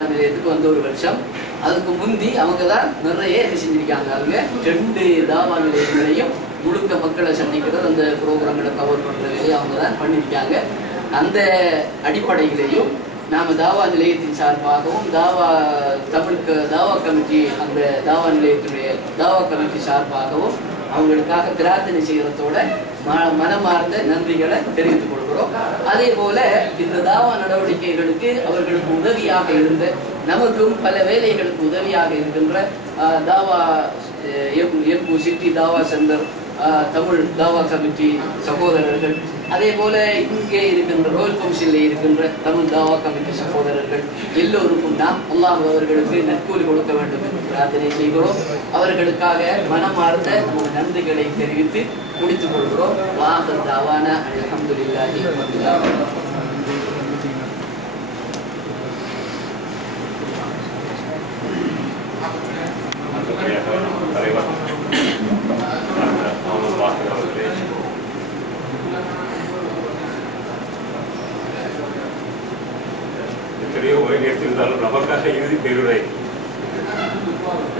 நிலையத்துக்கு வந்த ஒரு வருஷம் அதுக்கு முந்தி அவங்க தான் நிறைய என்ன செஞ்சிருக்காங்க. அவங்க 2 தாவா நிலையங்களையும் முழுக்க மக்களை சந்திக்கிறது அந்த ப்ரோக்ராம்களை கவர் பண்ணுற வேலையை அவங்க தான் பண்ணியிருக்காங்க. அந்த அடிப்படையிலையும் நாம் தாவா நிலையத்தின் சார்பாகவும் தாவா கமிட்டி அந்த தாவா நிலையத்துடைய தாவா கமிட்டி சார்பாகவும் அவங்களுக்காக பிரார்த்தனை செய்கிறதோட மனமார்ந்த நன்றிகளை தெரிவித்துக் கொள்கிறோம். அதே போல இந்த தாவா நடவடிக்கைகளுக்கு அவர்களுக்கு உதவியாக இருந்த நமக்கும் பல வேலைகளுக்கு உதவியாக இருக்கின்ற தாவா எம்பு சிட்டி தாவா சென்டர் தமிழ் தாவா கமிட்டி சகோதரர்கள், அதே போல இங்கே இருக்கின்ற ரோயல் கவுன்சிலில் இருக்கின்ற தமிழ் தாவா கமிட்டி சகோதரர்கள் எல்லோருக்கும் நாம் அல்லாஹ் அவர்களுக்கு நற்கூலி கொடுக்க வேண்டும் என்று பிரார்த்தனை செய்கிறோம். அவர்களுக்காக மனமார்ந்த நமது நன்றிகளை தெரிவித்து முடித்துக் கொள்கிறோம். வாஹர் தாவானா அல்ஹம்துலில்லாஹி ரப்பில் ஆலமீன். எத்தனையோ ஓய்வெடுத்திருந்தாலும் நமக்காக இறுதி பெருரை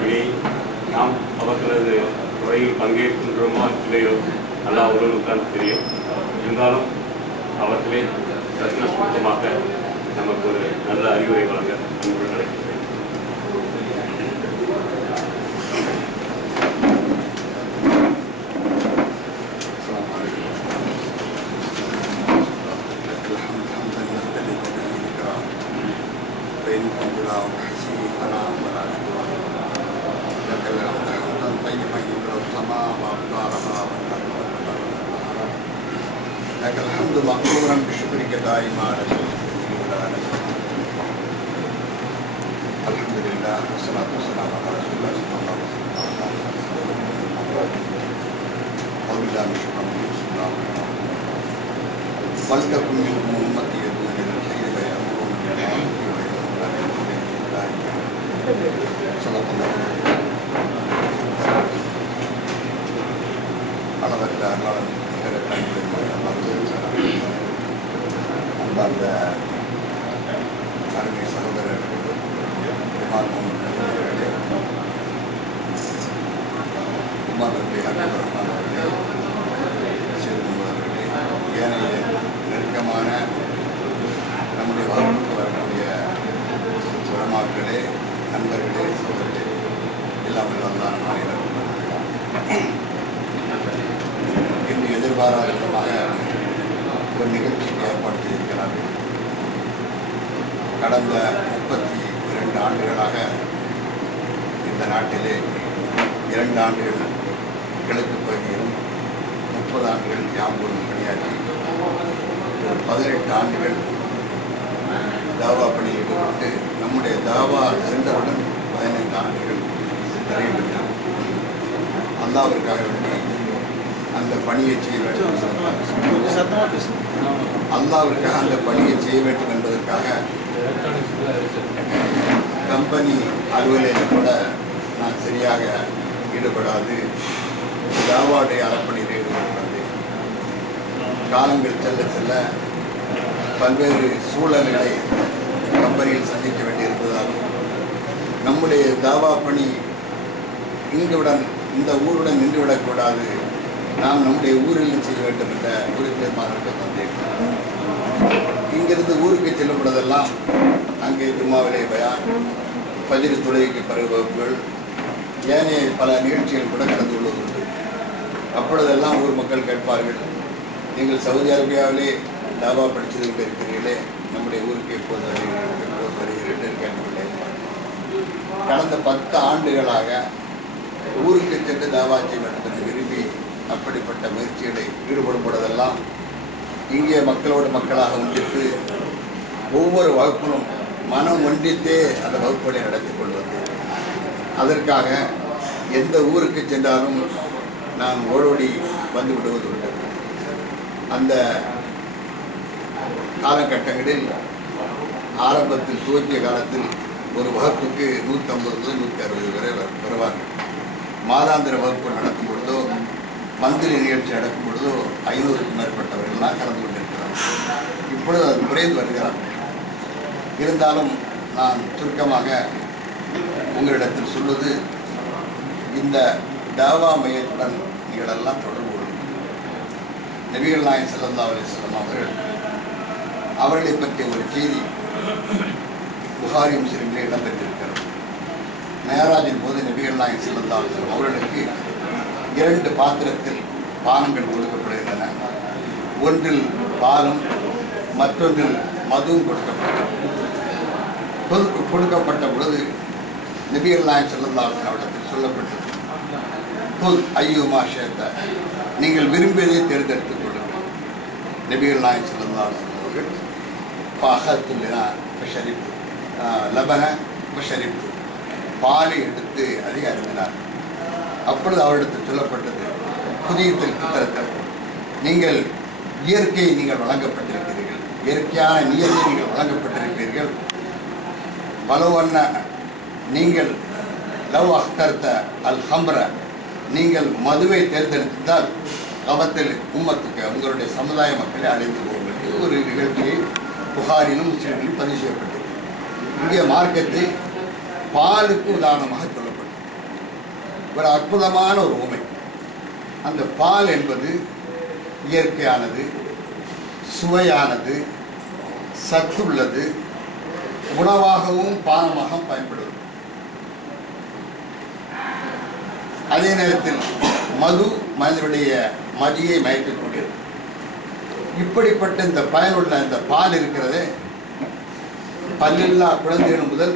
இனி நாம் அவர்களது உரையில் பங்கேற்கின்றோமோ இல்லையோ நல்லா அவர்களுக்கு தான் தெரியும். இருந்தாலும் அவர்களே ரத்ன சுத்தமாக நமக்கு ஒரு நல்ல அறிவுரை வழங்க அன்புடன் நினைக்கிறேன். لك الحمد مغفورا بشكرك دائما الحمد لله والصلاة والسلام على رسول الله صلى الله عليه وسلم. أعوذ بالله من الشيطان الرجيم. بسم الله الرحمن الرحيم. ولتكن منكم أمة يدعون إلى الخير ويأمرون بالمعروف وينهون عن المنكر صدق الله. அளவற்ற அன்பார்ந்த அருமை சகோதரர் உமார் ரபி அப்துல் ரஹ்மான் அவர்களே, அவர்களே, ஏனைய நெருக்கமான நம்முடைய வகுப்புக்கு வரக்கூடிய உலமாக்களே, நண்பர்களே, சகோதரர்களே, எல்லாம் எல்லாம் இன்று எதிர்பாராத விதமாக ஒரு நிகழ்ச்சிக்கு ஏற்பாடு செய்திருக்கிறார்கள். கடந்த 32 ஆண்டுகளாக இந்த நாட்டிலே 2 ஆண்டுகள் கிழக்கு பகுதியிலும் 30 ஆண்டுகள் யாம்பூரும் பணியாற்றி 18 ஆண்டுகள் தாவா பணியில் ஈடுபட்டு நம்முடைய தாவா சென்றவுடன் 15 ஆண்டுகள் நிறைவேற்றார். அல்லாஹ்விற்காக வேண்டி அந்த பணியை செய்ய வேண்டும், அல்லாஹ்விற்காக அந்த பணியை செய்ய வேண்டும் என்பதற்காக கம்பெனி அலுவலையில் கூட நான் சரியாக ஈடுபடாது தாவாவுடைய அறப்பணியில் ஈடுபடுகிறது. காலங்கள் செல்ல செல்ல பல்வேறு சூழல்களை கம்பெனியில் சந்திக்க வேண்டியிருப்பதாலும் நம்முடைய தாவா பணி இந்த ஊருடன் நின்றுவிடக்கூடாது, நாம் நம்முடைய ஊரில் செய்ய வேண்டும் என்ற ஒரு தீர்மானத்தை வந்தேன். இங்கிருந்து ஊருக்கு செல்லும் பொழுதெல்லாம் அங்கே ஜும்மாவிலே பயான், ஃபஜ்ர் தொழுகைக்கு பிறகு வகுப்புகள், ஏனைய பல நிகழ்ச்சிகள் கூட கலந்து கொள்வது உண்டு. அப்பொழுதெல்லாம் ஊர் மக்கள் கேட்பார்கள், நீங்கள் சவுதி அரேபியாவிலே தாவா படித்தது கொண்டு இருக்கிறீர்களே, நம்முடைய ஊருக்கு எப்போது வருகிறீர்கள் என்று கேட்டுக்கொண்டே இருப்பார்கள். கடந்த 10 ஆண்டுகளாக ஊருக்கு சென்று தாவா செய்ய வேண்டும் என்று விரும்பி அப்படிப்பட்ட முயற்சிகளை ஈடுபடும் பொழுதெல்லாம் இங்கே மக்களோடு மக்களாக ஒன்றித்து ஒவ்வொரு வகுப்பிலும் மனம் ஒன்றித்தே அந்த வகுப்புகளை நடத்தி கொள்வது. அதற்காக எந்த ஊருக்கு சென்றாலும் நான் ஓடோடி வந்து விடுவது உண்டு. அந்த காலகட்டங்களில் ஆரம்பத்தில் துவக்கிய காலத்தில் ஒரு வகுப்புக்கு 150 160 வரை வருவார்கள். மாதாந்திர வகுப்பு நடக்கும் பொழுதோ மந்திரி நிகழ்ச்சி நடக்கும் பொழுதோ 500க்கும் மேற்பட்டவர்கள்லாம் கலந்து கொண்டிருக்கிறார்கள். இப்பொழுது அது குறைந்து வருகிறார்கள். இருந்தாலும் நான் சுருக்கமாக உங்களிடத்தில் சொல்வது, இந்த தாவா மையத்துடன் நீங்களெல்லாம் தொடர்பு கொள்ளுங்கள். நபிகள் நாயகம் ஸல்லல்லாஹு அலைஹி வஸல்லம் அவர்களை பற்றிய ஒரு செய்தி புகாரி முஸ்லிமிலே இடம்பெற்றிருக்கிறது. மேராஜின் போது நபிகள் நாயகம் ஸல்லல்லாஹு அலைஹி வஸல்லம் அவர்களுக்கு 2 பாத்திரத்தில் பானங்கள் கொடுக்கப்படுகின்றன. ஒன்றில் பாலும் மற்றொன்றில் மதுவும் கொடுக்கப்பட்ட பொழுது நபிகள் நாயகம் ஸல்லல்லாஹு அலைஹி வஸல்லம் அவரிடத்தில் சொல்லப்பட்டது, குல் ஐயுமா ஷைத்த, நீங்கள் விரும்பியதை தேர்ந்தெடுத்துக் கொள்ளுங்கள். நபிகள் நாயகம் ஸல்லல்லாஹு அலைஹி வஸல்லம் அவர்கள் ஃபஅஹதுல்லினா ஃபஷரிப்து லபன ஃபஷரிப்து, பாலை எடுத்து அதை அருந்தினார். அப்பொழுது அவரிடத்தில் சொல்லப்பட்டது, புதியத்தில் புத்தகத்தில் நீங்கள் இயற்கையை நீங்கள் வழங்கப்பட்டிருக்கிறீர்கள், இயற்கையான நியதியை நீங்கள் வழங்கப்பட்டிருக்கிறீர்கள். பலவண்ண நீங்கள் லவ் அக்தர்த்த அல் ஹம்ர, நீங்கள் மதுவை தேர்ந்தெடுத்தால் கபத்தில் உம்மத்துக்கு உங்களுடைய சமுதாய மக்களை அழைத்து போகுங்கள். ஒரு நிகழ்ச்சியை புகாரிலும் முஸ்லிமிலும் பதிவு செய்யப்பட்டது. இங்கே மார்க்கத்தை பாலுக்கு உதாரணமாக சொல்லப்பட்டது. ஒரு அற்புதமான ஒரு உமை. அந்த பால் என்பது இயற்கையானது, சுவையானது, சத்துள்ளது, உணவாகவும் பானமாகவும் பயன்படுவது. அதே நேரத்தில் மது மனிதனுடைய மதியை மயக்கக்கூடியது. இப்படிப்பட்ட இந்த பயனுள்ள இந்த பால் இருக்கிறதே, பல்லில்லா குழந்தைகள் முதல்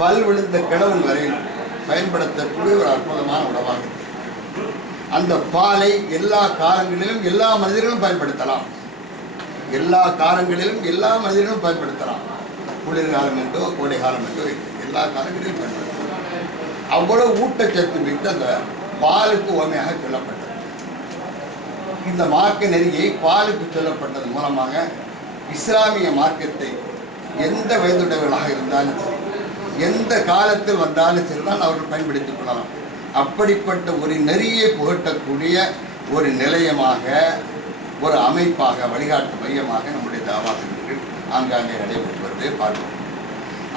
பல் விழுந்த கிழவன் வரையில் பயன்படுத்தக்கூடிய ஒரு அற்புதமான உணவாக இருக்கு. அந்த பாலை எல்லா காலங்களிலும் எல்லா மனிதர்களும் பயன்படுத்தலாம். எல்லா காலங்களிலும் எல்லா மனிதர்களும் பயன்படுத்தலாம். குளிர்காலம் என்றோ கோடை காலம் என்றோ எல்லா காலங்களிலும் பயன்படுத்தலாம். அவ்வளவு ஊட்டச்சத்து மிக்க அந்த பாலுக்கு உவமையாக சொல்லப்பட்டது. இந்த மார்க்க நெறியை பாலுக்கு சொல்லப்பட்டது மூலமாக இஸ்லாமிய மார்க்கத்தை எந்த வயதுடையவர்களாக இருந்தாலும் சரி, எந்த காலத்தில் வந்தாலும் சரிதான் அவர்கள் பயன்படுத்திக் கொள்ளலாம். அப்படிப்பட்ட ஒரு நெறியை புகட்டக்கூடிய ஒரு நிலையமாக, ஒரு அமைப்பாக, வழிகாட்டு மையமாக நம்முடைய தாவாசிரியர்கள் ஆங்காங்கே நடைபெற்று வருவதை பார்க்கிறோம்.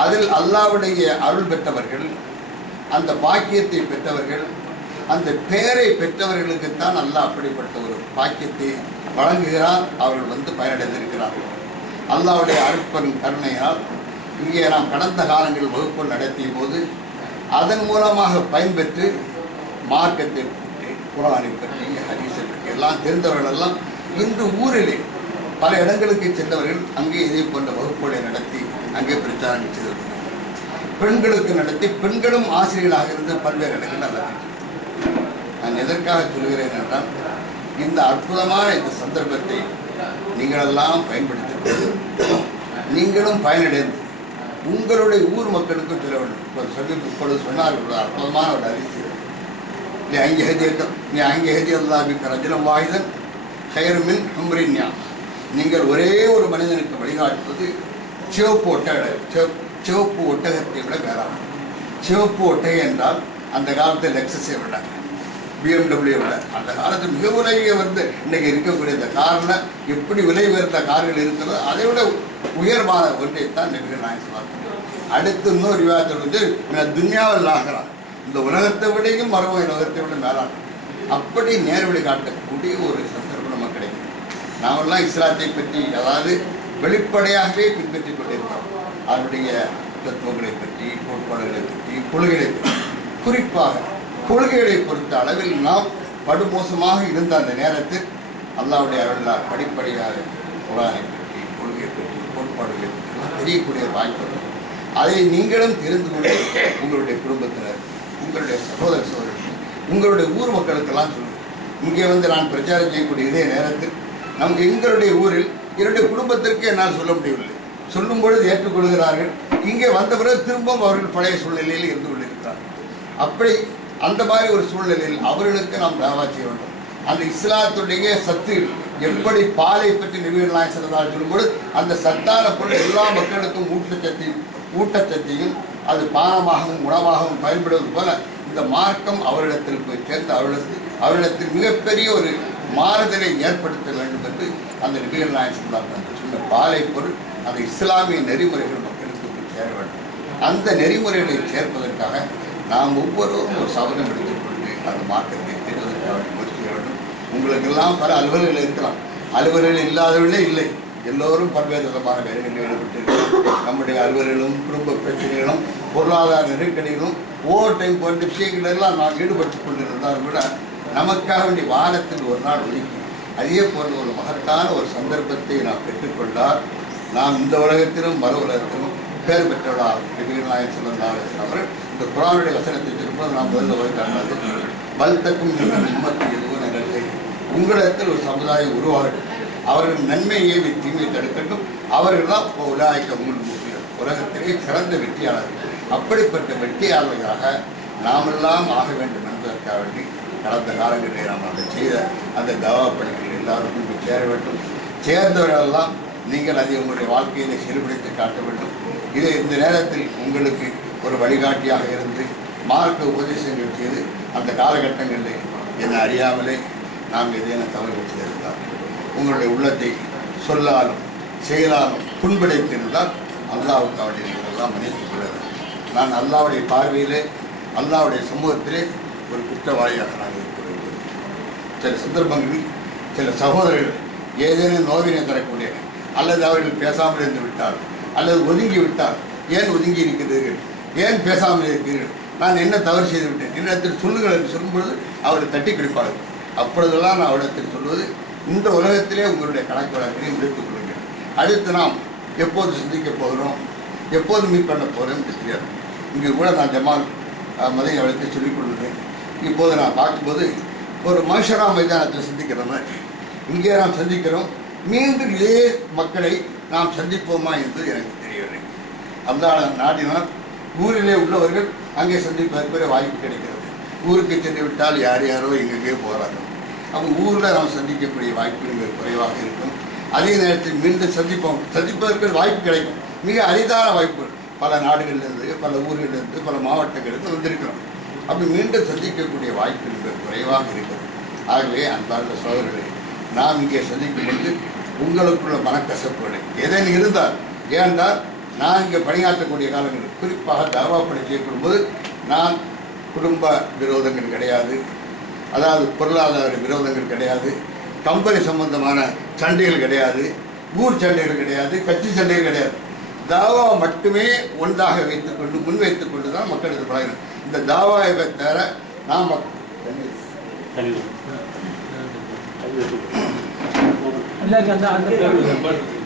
அதில் அல்லாஹ்வுடைய அருள் பெற்றவர்கள், அந்த பாக்கியத்தை பெற்றவர்கள், அந்த பெயரை பெற்றவர்களுக்குத்தான் அல்லாஹ் அப்படிப்பட்ட ஒரு பாக்கியத்தை வழங்குகிறார். அவர்கள் பயனடைந்திருக்கிறார்கள். அல்லாஹ்வுடைய அருட்பெரும் கருணையால் இங்கே நாம் கடந்த காலங்களில் வகுப்புகள் நடத்திய போது அதன் மூலமாக பயன்பெற்று மார்க்கத்தை பற்றி, குர்ஆனை பற்றி, ஹதீஸை பற்றி எல்லாம் தெரிந்தவர்கள் எல்லாம் இன்று ஊரிலே பல இடங்களுக்கு சென்றவர்கள் அங்கே இதே போன்ற வகுப்புகளை நடத்தி அங்கே பிரச்சாரம் செய்திருக்கிறார்கள். பெண்களுக்கு நடத்தி பெண்களும் ஆசிரியர்களாக இருந்து பல்வேறு இடங்கள் நடத்தி. நான் எதற்காக சொல்கிறேன் என்றால், இந்த அற்புதமான இந்த சந்தர்ப்பத்தை நீங்களெல்லாம் பயன்படுத்தி நீங்களும் பயனடைந்து உங்களுடைய ஊர் மக்களுக்கும் சொல்ல வேண்டும். இப்பொழுது சொன்னார்கள் அற்புதமான ஒரு அறிக்கை, நீ அங்கே ஹதி அல்லாஹ்விக ரஜுலன் வாஹிதன் கைரும் மின் ஹும்ரின் நியாம். நீங்கள் ஒரே ஒரு மனிதனுக்கு வழிகாட்டுவது சிவப்பு ஒட்டகத்தை விட வேறாகும். சிவப்பு ஒட்டகை என்றால் அந்த காலத்தில் லெக்ஸஸை விட, BMW விட, அந்த காலத்தில் மிக விலையை இன்னைக்கு இருக்கக்கூடிய இந்த காரில் எப்படி விலை உயர்ந்த கார்கள் இருக்கிறதோ அதை விட உயர்வான ஒன்றைத்தான் நபிகள் நாயகம் சொன்னார்கள். அடுத்து இன்னொரு விவாதத்தோடு துன்யாவில் ஆகிறான், இந்த உலகத்தை விடையும் மறுமை உலகத்தை விட மேலான அப்படி நேர்வழி காட்டக்கூடிய ஒரு சந்தர்ப்பம் நமக்கு கிடைக்கும். நாமெல்லாம் இஸ்லாத்தை பற்றி, அதாவது வெளிப்படையாகவே பின்பற்றிக் கொண்டிருக்கிறோம். அதனுடைய தத்துவங்களை பற்றி, கோட்பாடுகளை பற்றி, கொள்கைகளை பற்றி, குறிப்பாக கொள்கைகளை பொறுத்த அளவில் நாம் படுமோசமாக இருந்த அந்த நேரத்தில் அல்லாஹ்வுடைய அருளால் படிப்படியாக குர்ஆனை பற்றி, கொள்கையை பற்றி, கோட்பாடுகளை பற்றி தெரியக்கூடிய வாய்ப்பு. அதை நீங்களும் தெரிந்து கொண்டு உங்களுடைய குடும்பத்தினர், உங்களுடைய சகோதர சகோதரர்கள், உங்களுடைய ஊர் மக்களுக்கெல்லாம் சொல்லுங்கள். இங்கே நான் பிரச்சாரம் செய்யக்கூடிய இதே நேரத்தில் நமக்கு எங்களுடைய ஊரில் 2 குடும்பத்திற்கு என்னால் சொல்ல முடியவில்லை. சொல்லும் பொழுது ஏற்றுக்கொள்கிறார்கள். இங்கே வந்த பிறகு திரும்பவும் அவர்கள் பழைய சூழ்நிலையில் இருந்து கொண்டிருக்கிறார்கள். அப்படி அந்த மாதிரி ஒரு சூழ்நிலையில் அவர்களுக்கு நாம் தாவா செய்ய வேண்டும். அந்த இஸ்லாத்துடைய சத்து எப்படி பாலை பற்றி நபிகள் நாயகம் ஸல்லல்லாஹு அலைஹி வஸல்லம் சொல்லும்போது அந்த சத்தான பொருள் எல்லா மக்களுக்கும் ஊட்டச்சத்தையும் அது பானமாகவும் உணவாகவும் பயன்படுவது போல இந்த மார்க்கம் அவரிடத்தில் போய் சேர்ந்து அவரிடத்தில் மிகப்பெரிய ஒரு மாறுதலை ஏற்படுத்த வேண்டும் என்று அந்த நபிகள் நாயகம் ஸல்லல்லாஹு அலைஹி வஸல்லம் சொன்ன பாலை பொருள் அந்த இஸ்லாமிய நெறிமுறைகள் மக்களுக்கு சேர வேண்டும். அந்த நெறிமுறைகளை சேர்ப்பதற்காக நாம் ஒவ்வொருவரும் ஒரு சபதம் எடுத்துக்கொண்டு அந்த மாற்றத்தை தெரிவதற்காக முயற்சி வேண்டும். உங்களுக்கெல்லாம் பல அலுவலர்கள் இருக்கலாம், அலுவலர்கள் இல்லாதவர்களே இல்லை. எல்லோரும் பல்வேறு விதமான வேலைகளில் ஈடுபட்டிருக்கிறோம். நம்முடைய அலுவலர்களும் குடும்ப பிரச்சனைகளும் பொருளாதார நெருக்கடிகளும் ஓவர் டைம் போன்ற விஷயங்களெல்லாம் நாம் ஈடுபட்டு கொண்டிருந்தாலும் கூட நமக்காக வேண்டிய வாரத்தில் ஒரு நாள் ஒதுக்கி அதே போன்ற ஒரு மகத்தான ஒரு சந்தர்ப்பத்தை நாம் பெற்றுக்கொண்டால் நாம் இந்த உலகத்திலும் மறு உலகத்திலும் பேர் பெற்றவர்களாக நாயகம் ஸல்லல்லாஹு அலைஹி வஸல்லம் அவர்கள் இந்த குர்ஆனுடைய வசனத்தை திரும்ப நாம் முதல்ல போய் காண்பது பல்தக்கும் உம்மத்து எதுவும் நிகழ்ச்சி உங்களிடத்தில் ஒரு சமுதாயம் உருவாகட்டும், அவர்கள் நன்மையை தீமையை தடுக்கட்டும், அவர்கள் தான் உலாய்க்க உலகத்திலே சிறந்த வெற்றியாளர்கள். அப்படிப்பட்ட வெற்றியாளர்களாக நாமெல்லாம் ஆக வேண்டும் என்பதற்காக வேண்டி கடந்த காலங்களில் நாம் அதை செய்த அந்த தவா பணிகள் எல்லாருக்கும் போய் சேர வேண்டும். சேர்ந்தவர்களெல்லாம் நீங்கள் அதை உங்களுடைய வாழ்க்கையிலே செயல்படுத்தி காட்ட வேண்டும். இது இந்த நேரத்தில் உங்களுக்கு ஒரு வழிகாட்டியாக இருந்து மார்க்க உபதேசங்கள் செய்து அந்த காலகட்டங்களில் என்னை அறியாமலே நாம் எதையான தவறு செய்திருந்தால் உங்களுடைய உள்ளத்தை சொல்லாலும் செயலாலும் புண்படைத்திருந்தால் அல்லாஹ்வுக்கு அவருடையெல்லாம் மன்னித்துக் கொள்ளுங்கள். நான் அல்லாஹ்வுடைய பார்வையிலே அல்லாஹ்வுடைய சமூகத்திலே ஒரு குற்றவாளியாக நான் இருக்கிறேன். சில சந்தர்ப்பங்களில் சில சகோதரர்கள் ஏதேனும் நோவினை தரக்கூடிய அல்லது அவர்கள் பேசாமல் இருந்து விட்டால் அல்லது ஒதுங்கி விட்டால் ஏன் ஒதுங்கி இருக்கிறீர்கள், ஏன் பேசாமல் இருக்கிறீர்கள், நான் என்ன தவறு செய்து விட்டேன் என்னிடத்தில் சொல்லுங்கள் என்று சொல்லும்பொழுது அவர்கள் தட்டி பிடிப்பார்கள். அப்பொழுதெல்லாம் நான் அவரிடத்தில் சொல்வது இந்த உலகத்திலே உங்களுடைய கணக்கு வழக்கினை முடித்துக் கொள்ளுங்கள். அடுத்து நாம் எப்போது சிந்திக்கப் போகிறோம், எப்போது மீட் பண்ண போகிறோம் என்று தெரியாது. இங்கே கூட நான் ஜமால் மதை அவளுக்கு சொல்லிக் கொள்ளுவேன். இப்போது நான் பார்க்கும்போது ஒரு மனுஷரா மைதானத்தில் சந்திக்கிற மாதிரி இங்கே நாம் சந்திக்கிறோம். மீண்டும் இதே மக்களை நாம் சந்திப்போமா என்று எனக்கு தெரியவில்லை. அந்த நாடினால் ஊரிலே உள்ளவர்கள் அங்கே சந்திப்பதற்கு வாய்ப்பு கிடைக்கிறது. ஊருக்கு சென்று விட்டால் யார் யாரோ எங்கெங்கே போகிறார்கள். அப்போ ஊரில் நாம் சந்திக்கக்கூடிய வாய்ப்பு மிக குறைவாக இருக்கும். அதே நேரத்தில் மீண்டும் சந்திப்பதற்கு வாய்ப்பு கிடைக்கும். மிக அரிதான வாய்ப்புகள் பல நாடுகளிலிருந்து பல ஊர்களிலிருந்து பல மாவட்டங்களுக்கு வந்திருக்கிறோம். அப்படி மீண்டும் சந்திக்கக்கூடிய வாய்ப்பு மிக குறைவாக இருக்கிறது. ஆகவே அன்பார்ந்த சோதரர்களை நாம் இங்கே சந்திக்கும் பொழுது உங்களுக்குள்ள மனக்கசப்புகளை எதன் இருந்தால் ஏனென்றால் நான் இங்கே பணியாற்றக்கூடிய காலங்களில் குறிப்பாக தாவா பணி செய்யப்படும் போது நான் குடும்ப விரோதங்கள் கிடையாது, அதாவது பொருளாதார விரோதங்கள் கிடையாது, கம்பெனி சம்பந்தமான சண்டைகள் கிடையாது, ஊர் சண்டைகள் கிடையாது, கட்சி சண்டைகள் கிடையாது. தாவா மட்டுமே ஒன்றாக வைத்துக்கொண்டு முன்வைத்துக் கொண்டு தான் மக்களுக்கு பழகணும். இந்த தாவாவை தவிர நாம் அந்த